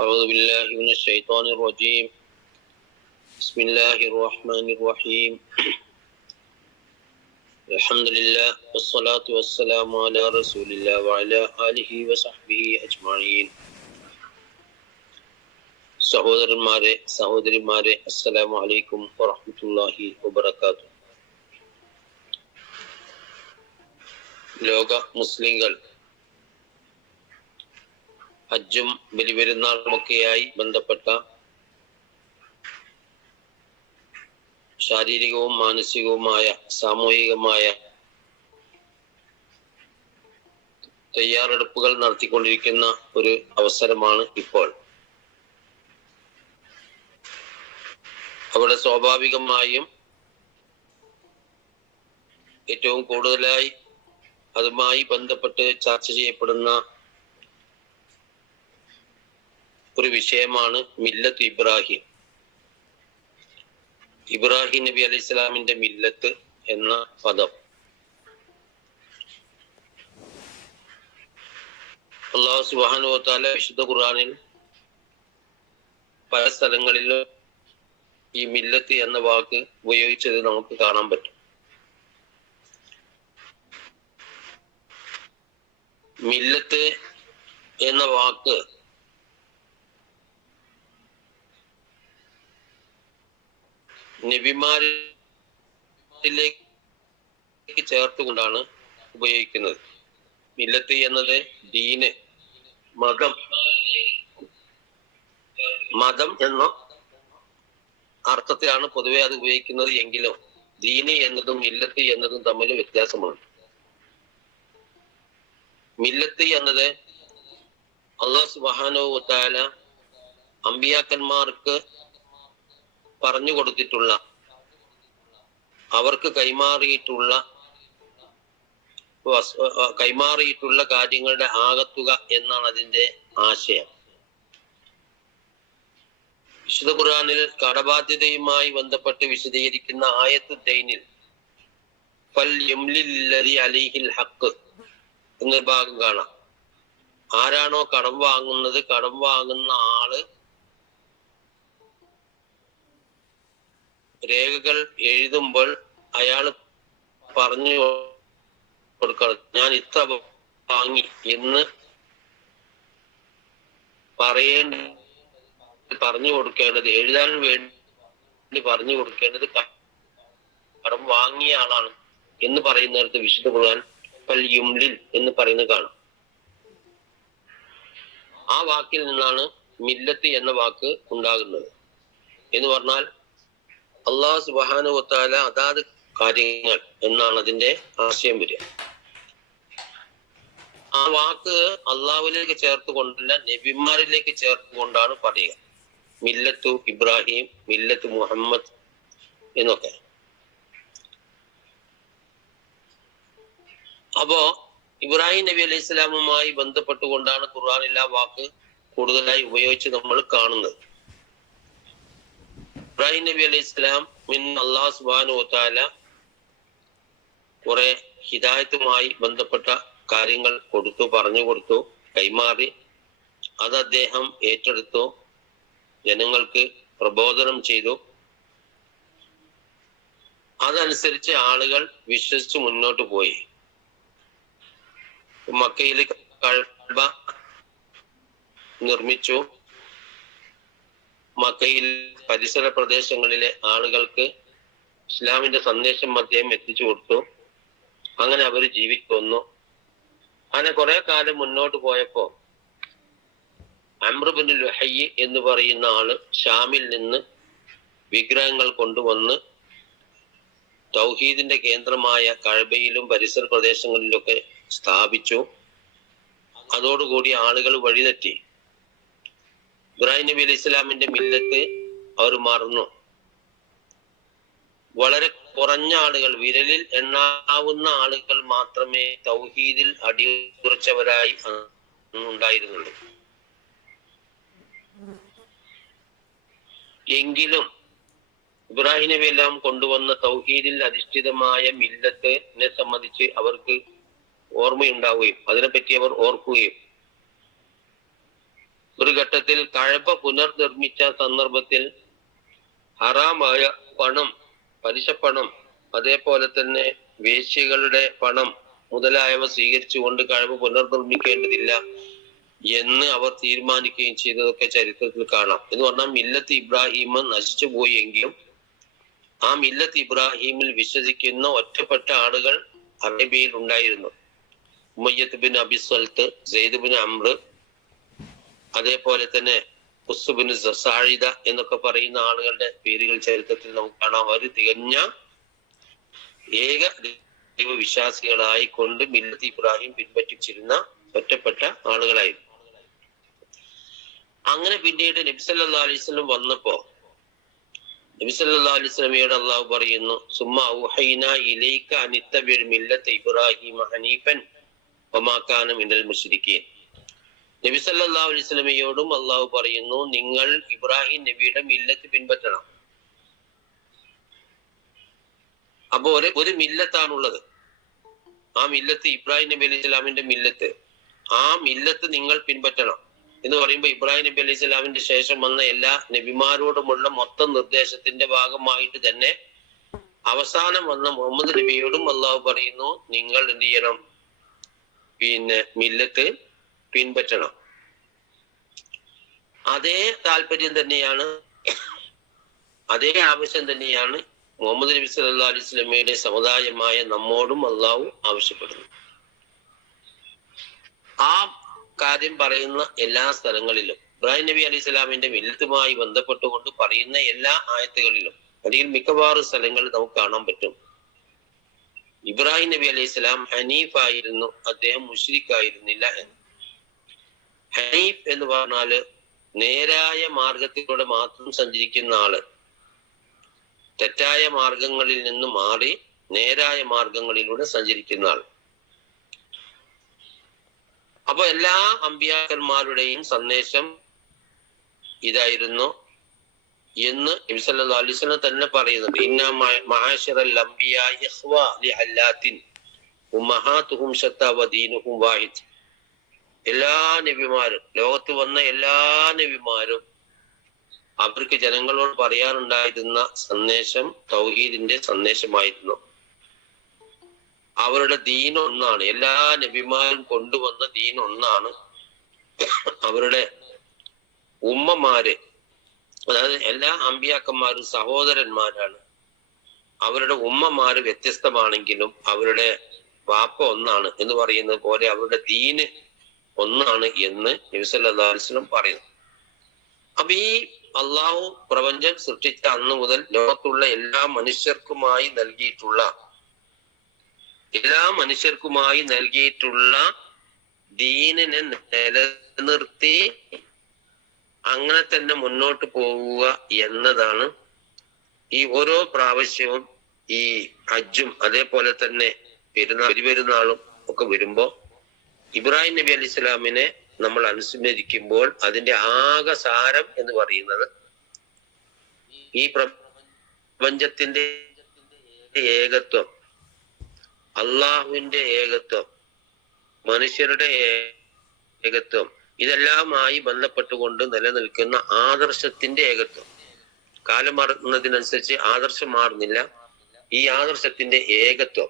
أعوذ بالله من الشيطان الرجيم. بسم الله الرحمن الرحيم. الحمد لله والصلاة والسلام على رسول الله وعلى آله وصحبه أجمعين. സഹോദരന്മാരെ സഹോദരിമാരെ, അസ്സലാമു അലൈക്കും വറഹ്മത്തുള്ളാഹി വബറകാതുഹു. ലോക മുസ്ലിങ്ങൾ ഹജ്ജും ബലിപെരുന്നാളുമൊക്കെയായി ബന്ധപ്പെട്ട ശാരീരികവും മാനസികവുമായ സാമൂഹികമായ തയ്യാറെടുപ്പുകൾ നടത്തിക്കൊണ്ടിരിക്കുന്ന ഒരു അവസരമാണ് ഇപ്പോൾ. അവിടെ സ്വാഭാവികമായും ഏറ്റവും കൂടുതലായി അതുമായി ബന്ധപ്പെട്ട് ചർച്ച ചെയ്യപ്പെടുന്ന ഒരു വിഷയമാണ് മില്ലത്ത് ഇബ്രാഹിം. ഇബ്രാഹിം നബി അലൈഹി സ്വലാമിന്റെ മില്ലത്ത് എന്ന പദം അല്ലാഹു സുബ്ഹാനഹു വ തആല വിശുദ്ധ ഖുർആനിൽ പല സ്ഥലങ്ങളിലും ഈ മില്ലത്ത് എന്ന വാക്ക് ഉപയോഗിച്ചത് നമുക്ക് കാണാൻ പറ്റും. മില്ലത്ത് എന്ന വാക്ക് നബിമാരിലേക്ക് ചേർത്തുകൊണ്ടാണ് ഉപയോഗിക്കുന്നത്. മില്ലത്ത് എന്നത് ദീന്, മതം എന്ന അർത്ഥത്തിലാണ് പൊതുവെ അത് ഉപയോഗിക്കുന്നത്. എങ്കിലും ദീന് എന്നതും മില്ലത്ത് എന്നതും തമ്മിൽ വ്യത്യാസമാണ്. മില്ലത്ത് എന്നത് അല്ലാഹു സുബ്ഹാനഹു വ തആല അമ്പിയാക്കന്മാർക്ക് പറഞ്ഞു കൊടുത്തിട്ടുള്ള, അവർക്ക് കൈമാറിയിട്ടുള്ള കാര്യങ്ങളുടെ ആകത്തുക എന്നാണ് അതിന്റെ ആശയം. വിശുദ്ധ ഖുർആനിൽ കടബാധ്യതയുമായി ബന്ധപ്പെട്ട് വിശദീകരിക്കുന്ന ആയത്തു ദൈനിൽ ഫൽ യംലില്ലദി അലൈഹിൽ ഹഖ് എന്നൊരു ഭാഗം കാണാം. ആരാണോ കടം വാങ്ങുന്നത്, കടം വാങ്ങുന്ന ആള് രേഖകൾ എഴുതുമ്പോൾ അയാൾ പറഞ്ഞു കൊടുക്കണം, ഞാൻ ഇത്ര വാങ്ങി എന്ന് പറഞ്ഞു കൊടുക്കേണ്ടത്, എഴുതാൻ വേണ്ടി പറഞ്ഞു കൊടുക്കേണ്ടത് കടം വാങ്ങിയ ആളാണ് എന്ന് പറയുന്നിടത്ത് വിശുദ്ധ ഖുർആൻ ഫൽ യുംലിൽ എന്ന് പറയുന്നത് കാണാം. ആ വാക്കിൽ നിന്നാണ് മില്ലത്ത് എന്ന വാക്ക് ഉണ്ടാകുന്നത്. എന്ന് പറഞ്ഞാൽ അല്ലാഹു സുബ്ഹാനഹു വ തആല അതാത് കാര്യങ്ങൾ എന്നാണ് അതിന്റെ ആശയം വരിക. ആ വാക്ക് അള്ളാഹുവിലേക്ക് ചേർത്തുകൊണ്ടല്ല, നബിമാരിലേക്ക് ചേർത്തുകൊണ്ടാണ് പറയുക. മില്ലത്തു ഇബ്രാഹിം, മില്ലത്ത് മുഹമ്മദ് എന്നൊക്കെ. അപ്പോ ഇബ്രാഹിം നബി അലൈഹി സ്വലാമുമായി ബന്ധപ്പെട്ടുകൊണ്ടാണ് ഖുർആനിൽ ആ വാക്ക് കൂടുതലായി ഉപയോഗിച്ച് നമ്മൾ കാണുന്നത്. ഇബ്രാഹിം നബി അലൈഹി സ്വലാം അല്ലാഹു സുബ്ഹാനഹു വ തആല കുറെ ഹിദായത്തുമായി ബന്ധപ്പെട്ട കാര്യങ്ങൾ പറഞ്ഞു കൊടുത്തു, കൈമാറി. അത് അദ്ദേഹം ഏറ്റെടുത്തു, ജനങ്ങൾക്ക് പ്രബോധനം ചെയ്തു. അതനുസരിച്ച് ആളുകൾ വിശ്വസിച്ച് മുന്നോട്ട് പോയി. മക്കയിൽ കഅബ നിർമ്മിച്ചു. മക്കയിൽ പരിസര പ്രദേശങ്ങളിലെ ആളുകൾക്ക് ഇസ്ലാമിന്റെ സന്ദേശം അദ്ദേഹം എത്തിച്ചു കൊടുത്തു. അങ്ങനെ അവർ ജീവിച്ചു വന്നു. അങ്ങനെ കുറെ കാലം മുന്നോട്ട് പോയപ്പോ അംർ ഇബ്നു ലുഹയ്യ് എന്ന് പറയുന്ന ആള് ഷാമിൽ നിന്ന് വിഗ്രഹങ്ങൾ കൊണ്ടുവന്ന് തൗഹീദിന്റെ കേന്ദ്രമായ കഅബയിലും പരിസര പ്രദേശങ്ങളിലൊക്കെ സ്ഥാപിച്ചു. അതോടുകൂടി ആളുകൾ വഴിതെറ്റി. ഇബ്രാഹിം നബി അലൈഹി സ്വലാമിന്റെ മില്ലത്ത് അവർ മറന്നു. വളരെ കുറഞ്ഞ ആളുകൾ, വിരലിൽ എണ്ണാവുന്ന ആളുകൾ മാത്രമേ തൗഹീദിൽ അടിയുറച്ചവരായി ഉണ്ടായിരുന്നുള്ളൂ. എങ്കിലും ഇബ്രാഹിം നബി എല്ലാം കൊണ്ടുവന്ന തൗഹീദിൽ അധിഷ്ഠിതമായ മില്ലത്തിനെ സംബന്ധിച്ച് അവർക്ക് ഓർമ്മയുണ്ടാവുകയും അതിനെപ്പറ്റി അവർ ഓർക്കുകയും ഒരു ഘട്ടത്തിൽ കഅബ പുനർനിർമ്മിച്ച സന്ദർഭത്തിൽ ഹറാമായ പണം, പലിശപ്പണം, അതേപോലെ തന്നെ വേശ്യകളുടെ പണം മുതലായവ സ്വീകരിച്ചുകൊണ്ട് കഅബ പുനർനിർമ്മിക്കേണ്ടതില്ല എന്ന് അവർ തീരുമാനിക്കുകയും ചെയ്തതൊക്കെ ചരിത്രത്തിൽ കാണാം. എന്ന് പറഞ്ഞാൽ മില്ലത്ത് ഇബ്രാഹിം നശിച്ചു പോയി എങ്കിലും ആ മില്ലത്ത് ഇബ്രാഹിമിൽ വിശ്വസിക്കുന്ന ഒറ്റപ്പെട്ട ആളുകൾ അറേബ്യയിൽ ഉണ്ടായിരുന്നു. Umayyah bin Abi Salt, Zaid bin Amr, അതേപോലെ തന്നെ ഉസ്ബിൻ സായിദ എന്നൊക്കെ പറയുന്ന ആളുകളുടെ പേരുകൾ ചരിത്രത്തിൽ നമുക്ക് കാണാം. അവർ തികഞ്ഞ ഏക ദൈവവിശ്വാസികളായി കൊണ്ട് മില്ലത്ത് ഇബ്രാഹിം പിൻപറ്റിച്ചിരുന്ന ഒറ്റപ്പെട്ട ആളുകളായിരുന്നു. അങ്ങനെ പിന്നീട് നബി സല്ലല്ലാഹു അലൈഹി വസല്ലം വന്നപ്പോ നബി സല്ലല്ലാഹു അലൈഹി വസല്ലമയോട് അള്ളാഹു പറയുന്നു, സുമ്മ ഔഹൈനാ ഇലൈക അൻ ഇത്തബിഅ മില്ലത ഇബ്രാഹിമ ഹനീഫൻ വമാ കാന മിനൽ മുശ്രിക്കീൻ. നബി സല്ലല്ലാഹു അലൈഹി വസല്ലമയോടും അള്ളാഹു പറയുന്നു, നിങ്ങൾ ഇബ്രാഹിം നബിയുടെ മില്ലത്ത് പിൻപറ്റണം. അപ്പൊ ഒരു മില്ലത്താണുള്ളത്. ആ മില്ലത്ത് ഇബ്രാഹിം നബി അലൈഹി സ്വലാമിന്റെ മില്ലത്ത്. ആ മില്ലത്ത് നിങ്ങൾ പിൻപറ്റണം എന്ന് പറയുമ്പോൾ ഇബ്രാഹിം നബി അലൈഹി സ്വലാമിന്റെ ശേഷം വന്ന എല്ലാ നബിമാരോടുമുള്ള മൊത്തം നിർദ്ദേശത്തിന്റെ ഭാഗമായിട്ട് തന്നെ അവസാനം വന്ന മുഹമ്മദ് നബിയോടും അള്ളാഹു പറയുന്നു, നിങ്ങൾ എന്ത് ചെയ്യണം? മില്ലത്ത് പിൻപറ്റണം. അതേ താല്പര്യം തന്നെയാണ്, അതേ ആവശ്യം തന്നെയാണ് മുഹമ്മദ് നബി സല്ലല്ലാഹു അലൈഹി വസല്ലമയുടെ സമുദായമായ നമ്മോടും അള്ളാഹു ആവശ്യപ്പെടുന്നു. ആ കാര്യം പറയുന്ന എല്ലാ സ്ഥലങ്ങളിലും ഇബ്രാഹിം നബി അലൈഹി സ്വലാമിന്റെ മില്ലത്തുമായി ബന്ധപ്പെട്ടുകൊണ്ട് പറയുന്ന എല്ലാ ആയത്തുകളിലും അല്ലെങ്കിൽ മിക്കവാറും സ്ഥലങ്ങളിൽ നമുക്ക് കാണാൻ പറ്റും, ഇബ്രാഹിം നബി അലൈഹി സ്വലാം ഹനീഫ് ആയിരുന്നു, അദ്ദേഹം മുശ്രിക് ആയിരുന്നില്ല എന്ന്. ഹനീഫ് എന്ന് പറഞ്ഞാല് നേരായ മാർഗത്തിലൂടെ മാത്രം സഞ്ചരിക്കുന്ന ആള്, തെറ്റായ മാർഗങ്ങളിൽ നിന്ന് മാറി നേരായ മാർഗങ്ങളിലൂടെ സഞ്ചരിക്കുന്ന ആൾ. അപ്പൊ എല്ലാ അമ്പിയാക്കന്മാരുടെയും സന്ദേശം ഇതായിരുന്നു എന്ന് നബി സല്ലല്ലാഹു അലൈഹി വസല്ലം തന്നെ പറയുന്നുണ്ട്. ഇന്നാ മഅശറൽ അംബിയാ ഇഖ്വാ ലിഅല്ലാത്തിൻ ഉമ്മഹാതുഹും ശത്താ വദീനുഹും വാഹിദ്. എല്ലാ നബിമാരും, ലോകത്ത് വന്ന എല്ലാ നബിമാരും അവർക്ക് ജനങ്ങളോട് പറയാനുണ്ടായിരുന്ന സന്ദേശം തൗഹീദിന്റെ സന്ദേശമായിരുന്നു. അവരുടെ ദീൻ ഒന്നാണ്. എല്ലാ നബിമാരും കൊണ്ടുവന്ന ദീൻ ഒന്നാണ്. അവരുടെ ഉമ്മമാര്, അതായത് എല്ലാ അമ്പിയാക്കന്മാരും സഹോദരന്മാരാണ്. അവരുടെ ഉമ്മമാര് വ്യത്യസ്തമാണെങ്കിലും അവരുടെ വാപ്പ ഒന്നാണ് എന്ന് പറയുന്നത് പോലെ അവരുടെ ദീന് ഒന്നാണ് എന്ന് നബി സല്ലല്ലാഹു അലൈഹി വസല്ലം പറയുന്നു. അപ്പൊ ഈ അള്ളാഹു പ്രപഞ്ചം സൃഷ്ടിച്ച അന്ന് മുതൽ ലോകത്തുള്ള എല്ലാ മനുഷ്യർക്കുമായി നൽകിയിട്ടുള്ള ദീനിനെ നിലനിർത്തി അങ്ങനെ തന്നെ മുന്നോട്ട് പോവുക എന്നതാണ് ഈ ഓരോ പ്രാവശ്യവും ഈ ഹജ്ജും അതേപോലെ തന്നെ പെരുന്നാളും ഒക്കെ വരുമ്പോ ഇബ്രാഹിം നബി അലൈഹി സ്വലാമിനെ നമ്മൾ അനുസ്മരിക്കുമ്പോൾ അതിന്റെ ആകെ സാരം എന്ന് പറയുന്നത് ഈ പ്രപഞ്ചത്തിന്റെ ഏകത്വം, അള്ളാഹുവിന്റെ ഏകത്വം, മനുഷ്യരുടെ ഏകത്വം, ഇതെല്ലാമായി ബന്ധപ്പെട്ടുകൊണ്ട് നിലനിൽക്കുന്ന ആദർശത്തിന്റെ ഏകത്വം. കാലം മാറുന്നതിനനുസരിച്ച് ആദർശം മാറുന്നില്ല. ഈ ആദർശത്തിന്റെ ഏകത്വം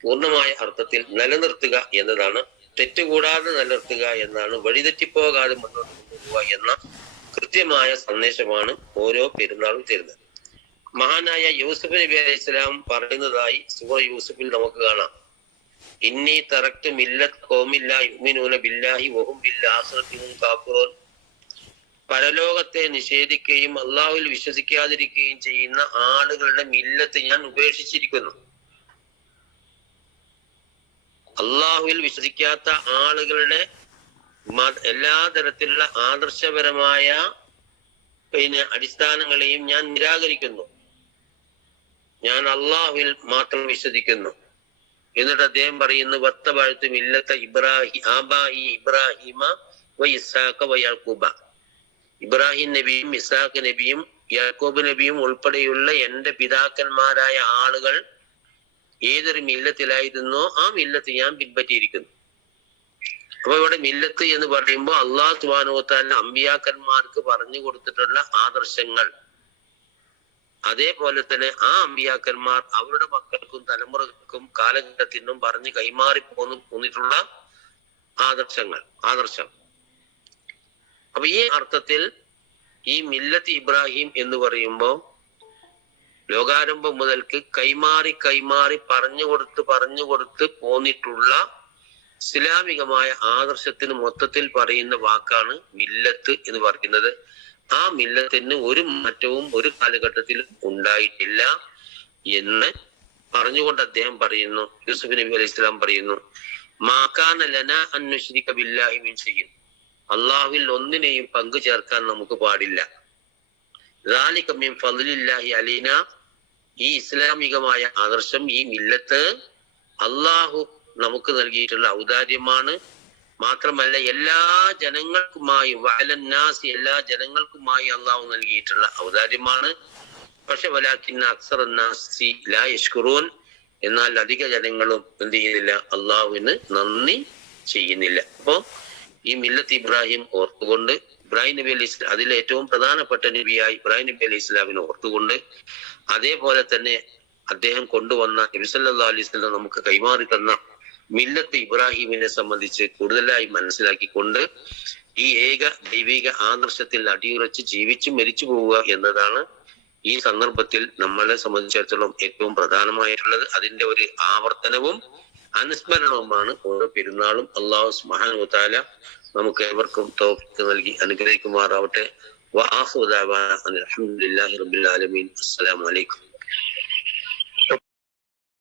പൂർണ്ണമായ അർത്ഥത്തിൽ നിലനിർത്തുക എന്നതാണ്, തെറ്റുകൂടാതെ നിലനിർത്തുക എന്നാണ്, വഴിതെറ്റിപ്പോകാതെ മുന്നോട്ട് കൊണ്ടുപോവുക എന്ന കൃത്യമായ സന്ദേശമാണ് ഓരോ പെരുന്നാളും തരുന്നത്. മഹാനായ യൂസുഫ് നബി അലൈഹി സ്വലാം പറയുന്നതായി സൂറ യൂസുഫിൽ നമുക്ക് കാണാം. ഇന്നി തറക്തു മില്ലത്ത് ഖൗമിൻ ലാ യുഅ്മിനൂന ബില്ലാഹി വഹും ബിൽ ആഖിറതി ഹും കാഫിറൂൻ. പരലോകത്തെ നിഷേധിക്കുകയും അള്ളാഹുവിൽ വിശ്വസിക്കാതിരിക്കുകയും ചെയ്യുന്ന ആളുകളുടെ മില്ലത്ത് ഞാൻ ഉപേക്ഷിച്ചിരിക്കുന്നു. അള്ളാഹുവിൽ വിശ്വസിക്കാത്ത ആളുകളുടെ എല്ലാ തരത്തിലുള്ള ആദർശപരമായ അടിസ്ഥാനങ്ങളെയും ഞാൻ നിരാകരിക്കുന്നു. ഞാൻ അള്ളാഹുവിൽ മാത്രം വിശ്വസിക്കുന്നു. എന്നിട്ട് അദ്ദേഹം പറയുന്നു, വത്തബഅ്തു മില്ലത ഇബ്രാഹിമ വ ഇസ്ഹാഖ വ യാഖൂബ. ഇബ്രാഹിം നബിയും ഇസ്ഹാഖ് നബിയും യാക്കൂബ് നബിയും ഉൾപ്പെടെയുള്ള എന്റെ പിതാക്കന്മാരായ ആളുകൾ ഏതൊരു മില്ലത്തിലായിരുന്നോ ആ മില്ലത്ത് ഞാൻ പിൻപറ്റിയിരിക്കുന്നു. അപ്പൊ ഇവിടെ മില്ലത്ത് എന്ന് പറയുമ്പോൾ അള്ളാഹു സുബ്ഹാനഹു വ തആല അമ്പിയാക്കന്മാർക്ക് പറഞ്ഞു കൊടുത്തിട്ടുള്ള ആദർശങ്ങൾ, അതേപോലെ തന്നെ ആ അമ്പിയാക്കന്മാർ അവരുടെ മക്കൾക്കും തലമുറക്കും കാലഘട്ടത്തിനും പറഞ്ഞ് കൈമാറി പോന്നിട്ടുള്ള ആദർശം. അപ്പൊ ഈ അർത്ഥത്തിൽ ഈ മില്ലത്ത് ഇബ്രാഹിം എന്ന് പറയുമ്പോൾ ലോകാരംഭം മുതൽക്ക് കൈമാറി പറഞ്ഞു കൊടുത്ത് പോന്നിട്ടുള്ള ഇസ്ലാമികമായ ആദർശത്തിന് മൊത്തത്തിൽ പറയുന്ന വാക്കാണ് മില്ലത്ത് എന്ന് പറയുന്നത്. ആ മില്ലത്തിന് ഒരു മാറ്റവും ഒരു കാലഘട്ടത്തിൽ ഉണ്ടായിട്ടില്ല എന്ന് പറഞ്ഞുകൊണ്ട് അദ്ദേഹം പറയുന്നു, യൂസുഫ് നബി അലൈഹി സ്വലാം പറയുന്നു, മാകാന ലനാ അൻ നുശ്രിക ബില്ലാഹി മിൻ ഷൈഇൻ, അള്ളാഹുവിൽ ഒന്നിനെയും പങ്കു ചേർക്കാൻ നമുക്ക് പാടില്ല. ദാലിക മിൻ ഫളില്ലാഹി അലൈനാ, ഈ ഇസ്ലാമികമായ ആദർശം, ഈ മില്ലത്ത് അള്ളാഹു നമുക്ക് നൽകിയിട്ടുള്ള ഔദാര്യമാണ്. മാത്രമല്ല എല്ലാ ജനങ്ങൾക്കുമായി വഅലന്നാസി, എല്ലാ ജനങ്ങൾക്കുമായി അള്ളാഹു നൽകിയിട്ടുള്ള ഔദാര്യമാണ്. പക്ഷെ വലാകിന്ന അക്സറന്നാസി ലാ യശ്കുറൂൻ, എന്നാൽ അധിക ജനങ്ങളും എന്ത് ചെയ്യുന്നില്ല, അള്ളാഹുവിന് നന്ദി ചെയ്യുന്നില്ല. അപ്പോ ഈ മില്ലത്ത് ഇബ്രാഹിം ഓർത്തുകൊണ്ട് ഇബ്രാഹിം നബി അലൈഹി സ്വലാം, അതിൽ ഏറ്റവും പ്രധാനപ്പെട്ട നബിയായി ഇബ്രാഹിം നബി അലൈഹി സ്വലാമിനെ ഓർത്തുകൊണ്ട്, അതേപോലെ തന്നെ അദ്ദേഹം കൊണ്ടുവന്ന നബി സല്ലല്ലാഹു അലൈഹി വസല്ലം നമുക്ക് കൈമാറി തന്ന മില്ലത്ത് ഇബ്രാഹിമിനെ സംബന്ധിച്ച് കൂടുതലായി മനസ്സിലാക്കിക്കൊണ്ട് ഈ ഏക ദൈവിക ആദർശത്തിൽ അടിയുറച്ച് ജീവിച്ച് മരിച്ചു പോവുക എന്നതാണ് ഈ സന്ദർഭത്തിൽ നമ്മളെ സംബന്ധിച്ചിടത്തോളം ഏറ്റവും പ്രധാനമായിട്ടുള്ളത്. അതിന്റെ ഒരു ആവർത്തനവും അനുസ്മരണവുമാണ് ഓരോ പെരുന്നാളും. അല്ലാഹു സുബ്ഹാനഹു വ തആല നമുക്ക് ഏവർക്കും തൗഫീഖ് നൽകി അനുഗ്രഹിക്കുമാറാവട്ടെ. വആഖിറു ദഅവാനാ അൽഹംദുലില്ലാഹി റബ്ബിൽ ആലമീൻ. അസ്സലാമു അലൈക്കും.